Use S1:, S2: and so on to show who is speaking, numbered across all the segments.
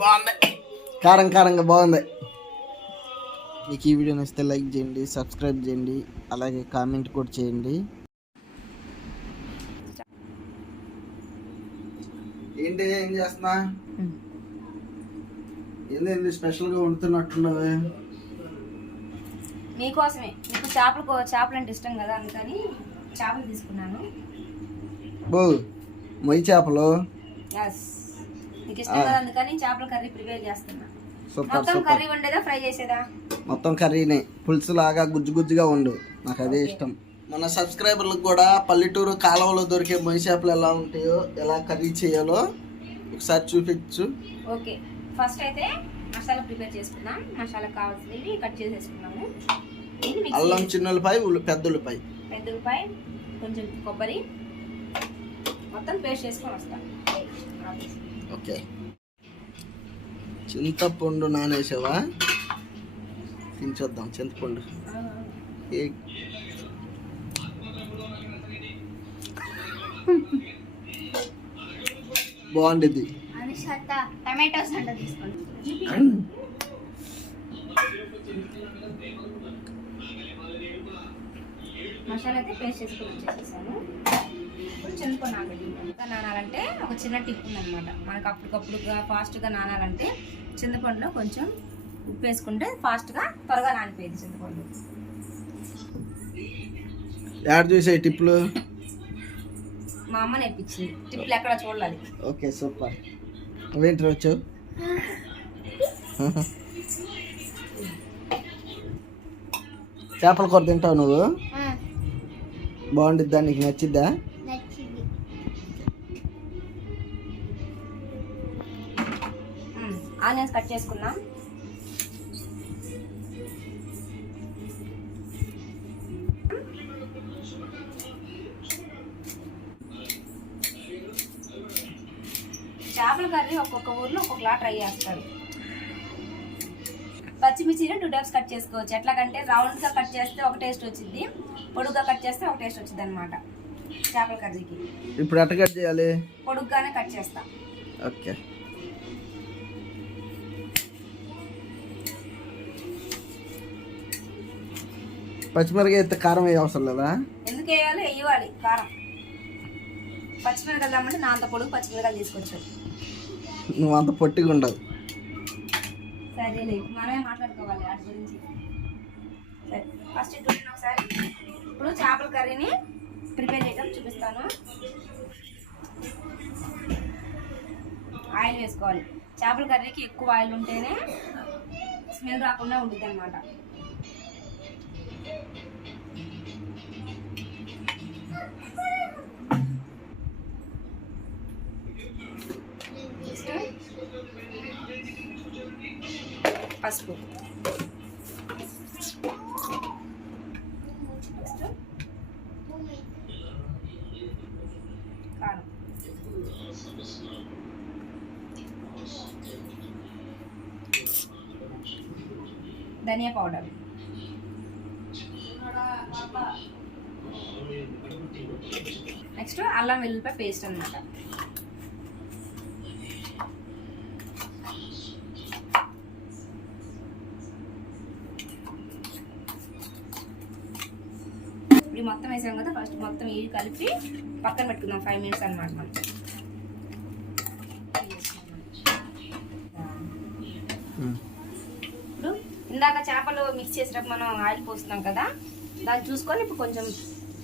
S1: బాగుంది కారం కారంగా బాగుంది. మీకు ఈ వీడియో నచ్చితే లైక్ చేయండి సబ్స్క్రైబ్ చేయండి అలాగే కామెంట్ కూడా చేయండి. ఏంటి ఏం చేస్తున్నా? ఏంది స్పెషల్గా వండుతున్నట్టున్నావే?
S2: మీకోసమే. మీకు చేపలు చేపలు అంటే ఇష్టం కదా అందుకని చేపలు తీసుకున్నాను.
S1: బో. మొయ్యి చేపలు. సూపర్
S2: మొత్తం
S1: సూపర్.
S2: కర్రీ వండేదా? ఫ్రై చేసేదా?
S1: మొత్తం కర్రీనే. పులుసు లాగా గుజ్జు గుజ్జుగా ఉండు నాకు అదే ఇష్టం. మన సబ్స్క్రైబర్లకు కూడా పల్లెటూరు కాలువలో దొరికే మొయ్యి చేపలు ఎలా ఉంటాయో ఎలా కర్రీ చేయాలో ఒకసారి చూపించు.
S2: ఓకే ఫస్ట్ అయితే మసాలా ప్రిపేర్ చేసుకుందాం. మసాలా కావాల్సినవి కట్ చేసేసుకున్నాము.
S1: అల్లం చిన్నులపై ఉల్లి పెద్ద ఉల్లిపాయ.
S2: పెద్ద ఉల్లిపాయ కొంచెం కొబ్బరి మొత్తం పేస్ట్ చేసుకొని వస్తాం.
S1: ఓకే. చింతపండు నానేసావా? తించొద్దాం చింతపండు. ఏ. బాగుండిద్ది.
S2: టమాటోస్ అంటే తీసుకోండి. మసాలా అయితే పేస్ట్ చేసుకొని వచ్చేసేసాను. ఇప్పుడు నానబెట్టింది ఎంత నానాలంటే ఒక చిన్న టిప్ ఉందన్నమాట. మనకు అప్పటికప్పుడుగా ఫాస్ట్గా నానాలంటే చింతపండులో కొంచెం ఉప్పు వేసుకుంటే ఫాస్ట్గా త్వరగా నానిపోయింది చింతపండు.
S1: యాడ్ చేసే టిప్లు?
S2: మా అమ్మ నేర్పించింది. టిప్లు ఎక్కడ చూడాలి
S1: ఓకే సూపర్. నువ్వేంటి వచ్చావు చేపల కూర తింటావు నువ్వు? బాగుండిద్దా? నీకు నచ్చిద్దా?
S2: ఆనియన్స్ కట్ చేసుకుందాం. చేపల కర్రీ ఒక్కొక్క ఊర్లో ఒక్కొక్కలా ట్రై చేస్తారు. పచ్చిమిర్చిని టూ టైప్స్ కట్ చేసుకోవచ్చు. ఎట్లాగంటే రౌండ్గా కట్ చేస్తే ఒక టేస్ట్ వచ్చింది. పొడుగ్గా కట్ చేస్తే ఒక టేస్ట్ వచ్చింది అనమాట చేపల కర్రీకి.
S1: ఇప్పుడు ఎట్ట కట్ చేయాలి?
S2: పొడుగ్గానే కట్ చేస్తా.
S1: ఓకే. పచ్చిమిరకాయ అయితే కారం వేయ అవసరం లేదా?
S2: ఎందుకు వేయాలి? వేయాలి కారం. పచ్చిమిరకాయలు రమ్మంటే నా అంత పొడుగు పచ్చిమిరకాయలు తీసుకొచ్చు
S1: నువ్వు అంత పొట్టిగా ఉండవు.
S2: సరేలే మనమే మాట్లాడుకోవాలి వాటి గురించి. సరే ఫస్ట్ ఇటు ఒకసారి. ఇప్పుడు చేపల కర్రీని ప్రిపేర్ చేయడం చూపిస్తాను. ఆయిల్ వేసుకోవాలి. చేపల కర్రీకి ఎక్కువ ఆయిల్ ఉంటేనే స్మెల్ రాకుండా ఉంటుంది అనమాట పసుపు. కారం. ధనియా పౌడర్. నెక్స్ట్ అల్లం వెల్లుల్లిపాయ పేస్ట్ అనమాట ఇప్పుడు మొత్తం వేసాం కదా ఫస్ట్ మొత్తం ఇది కలిపి పక్కన పెట్టుకుందాం ఫైవ్ మినిట్స్ అనమాట మనం. ఇప్పుడు ఇందాక చేపలు మిక్స్ చేసేటప్పుడు మనం ఆయిల్ పోస్తున్నాం కదా దాన్ని చూసుకొని ఇప్పుడు కొంచెం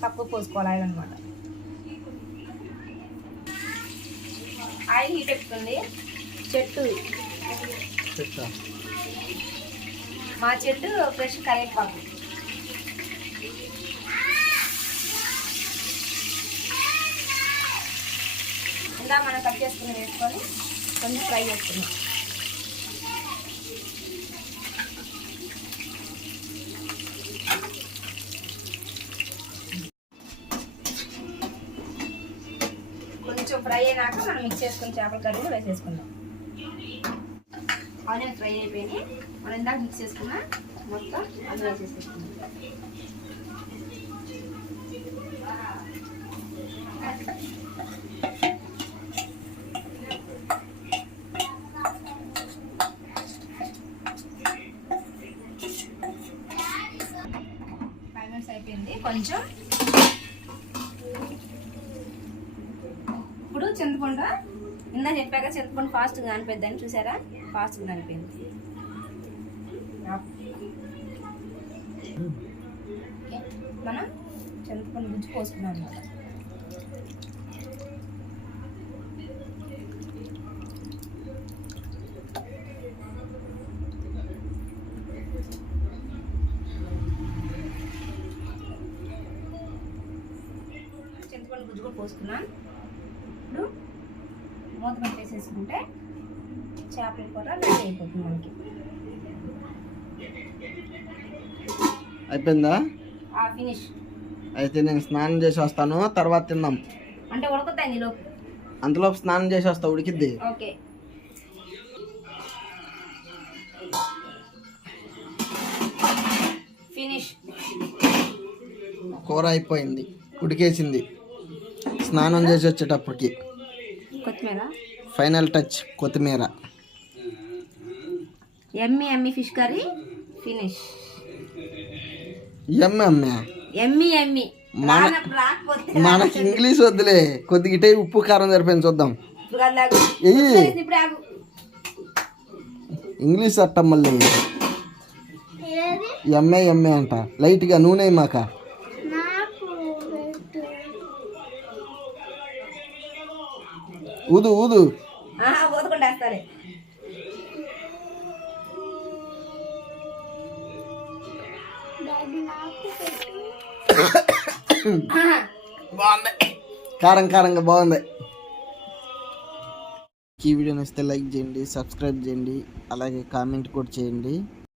S2: తక్కువ పోసుకోవాలి ఆయిల్ అనమాట ఆయిల్ హీట్ ఎక్కుతుంది. చెట్టు. మా చెట్టు ఫ్రెష్ కరివేపాకు ఇందా మనం కట్ చేసుకుని వేసుకొని కొంచెం ఫ్రై చేసుకున్నాం కొంచెం ఫ్రై అయినాక మనం మిక్స్ చేసుకుని చేపల కర్రీ కూడా వేసేసుకుందాం. ఆనియన్ ఫ్రై అయిపోయినాయి. మనం ఇందాక మిక్స్ చేసుకున్న మొత్తం అందులో వేసేసుకుందాం. కొంచెం ఇప్పుడు చింతపండు ఇందా చెప్పాక చింతపండు ఫాస్ట్గా అనిపోద్దని చూసారా? ఫాస్ట్గా అనిపోయింది మనం చింతపండు గుజ్జు పోసుకున్నాం అన్నమాట. చింతపండు గుజ్జు కూడా పోసుకున్నాను ఇప్పుడు మూత పెట్టేసేసుకుంటే చేపల కూర రెడీ అయిపోతుంది మనకి.
S1: అయిపోయిందా?
S2: ఫినిష్
S1: అయితే నేను స్నానం చేసి వస్తాను తర్వాత తిందాం.
S2: అంటే ఉడకుతాయి నీలో
S1: అంతలోపు స్నానం చేసి వస్తా ఉడికిద్ది.
S2: ఓకే. ఫినిష్
S1: కూర అయిపోయింది ఉడికేసింది. స్నానం చేసి వచ్చేటప్పటికి
S2: కొత్తిమీర?
S1: ఫైనల్ టచ్ కొత్తిమీర.
S2: ఎమ్మి ఎమ్మి ఫిష్ కర్రీ? ఫినిష్.
S1: ఎమ్మెమ్మే
S2: ఎమ్మి ఎమ్మి.
S1: మన- మనకి ఇంగ్లీష్ వద్దులే. కొద్దిగా ఇటే ఉప్పు కారం సరిపోయింది చూద్దాం. ఇంగ్లీష్ అట్టం మళ్ళీ. ఎంఏ ఎంఏ అంట. లైట్గా నూనె మాక ఊదు ఊదు.
S2: ఊదకుండా.
S1: బాగుంది. కారం కారంగా బాగుంది. ఈ వీడియో నచ్చితే లైక్ చేయండి సబ్స్క్రైబ్ చేయండి అలాగే కామెంట్ కూడా చేయండి.